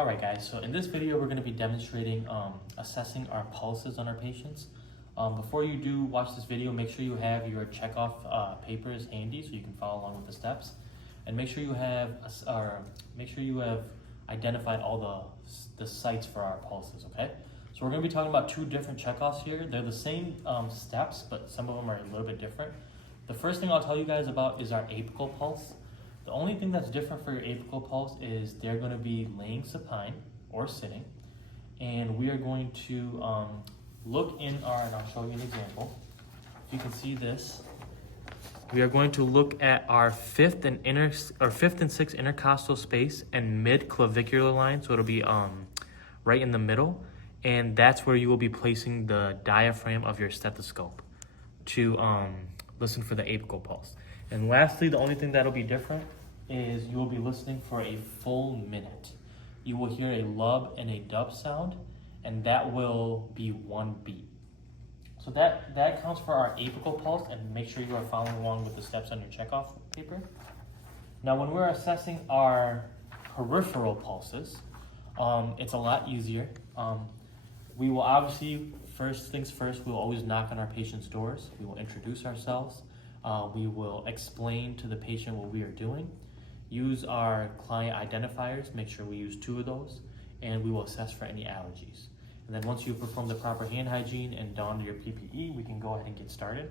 Alright guys, so in this video we're going to be demonstrating assessing our pulses on our patients. Before you do watch this video, make sure you have your checkoff papers handy so you can follow along with the steps. And make sure you have identified all the sites for our pulses, okay? So we're going to be talking about two different checkoffs here. They're the same steps, but some of them are a little bit different. The first thing I'll tell you guys about is our apical pulse. The only thing that's different for your apical pulse is they're going to be laying supine or sitting, and we are going to look in our, and I'll show you an example. If you can see this, we are going to look at our fifth and sixth intercostal space and mid clavicular line, so it'll be right in the middle, and that's where you will be placing the diaphragm of your stethoscope to listen for the apical pulse. And lastly, the only thing that'll be different is you will be listening for a full minute. You will hear a lub and a dub sound, and that will be one beat. So that counts for our apical pulse, and make sure you are following along with the steps on your checkoff paper. Now, when we're assessing our peripheral pulses, it's a lot easier. We will obviously, first things first, we will always knock on our patient's doors. We will introduce ourselves. We will explain to the patient what we are doing, use our client identifiers, make sure we use 2 of those, and we will assess for any allergies. And then once you've performed the proper hand hygiene and donned your PPE, we can go ahead and get started.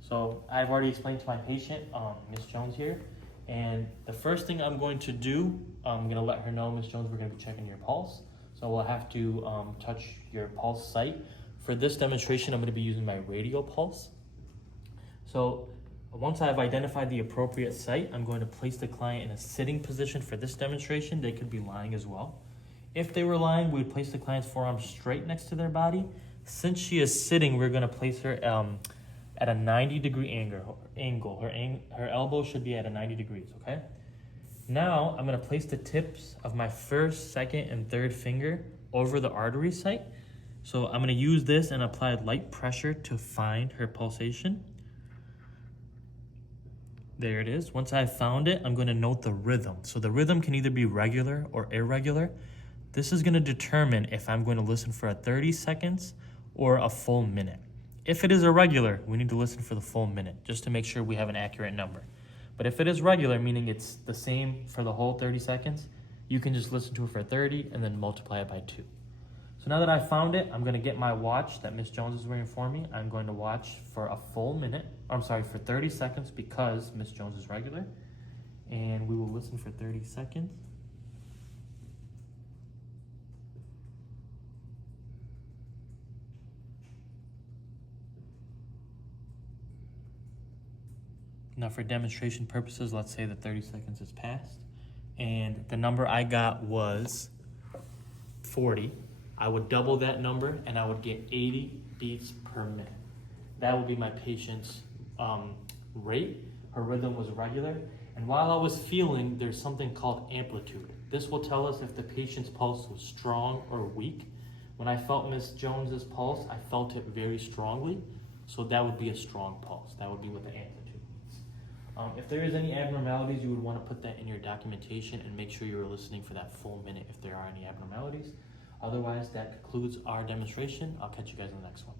So I've already explained to my patient, Ms. Jones here, and the first thing I'm going to do, I'm going to let her know, Ms. Jones, we're going to be checking your pulse. So we'll have to touch your pulse site. For this demonstration, I'm going to be using my radial pulse. So once I've identified the appropriate site, I'm going to place the client in a sitting position for this demonstration. They could be lying as well. If they were lying, we would place the client's forearm straight next to their body. Since she is sitting, we're going to place her at a 90-degree angle. Her elbow should be at a 90 degrees, okay? Now, I'm going to place the tips of my first, second, and third finger over the artery site. So I'm going to use this and apply light pressure to find her pulsation. There it is. Once I've found it, I'm going to note the rhythm. So the rhythm can either be regular or irregular. This is going to determine if I'm going to listen for 30 seconds or a full minute. If it is irregular, we need to listen for the full minute just to make sure we have an accurate number. But if it is regular, meaning it's the same for the whole 30 seconds, you can just listen to it for 30 and then multiply it by 2. So now that I've found it, I'm going to get my watch that Ms. Jones is wearing for me. I'm going to watch for a full minute. For 30 seconds because Ms. Jones is regular. And we will listen for 30 seconds. Now for demonstration purposes, let's say that 30 seconds has passed. And the number I got was 40. I would double that number and I would get 80 beats per minute. That would be my patient's rate. Her rhythm was regular. And while I was feeling, there's something called amplitude. This will tell us if the patient's pulse was strong or weak. When I felt Ms. Jones's pulse, I felt it very strongly. So that would be a strong pulse. That would be what the amplitude means. If there is any abnormalities, you would want to put that in your documentation and make sure you're listening for that full minute if there are any abnormalities. Otherwise, that concludes our demonstration. I'll catch you guys in the next one.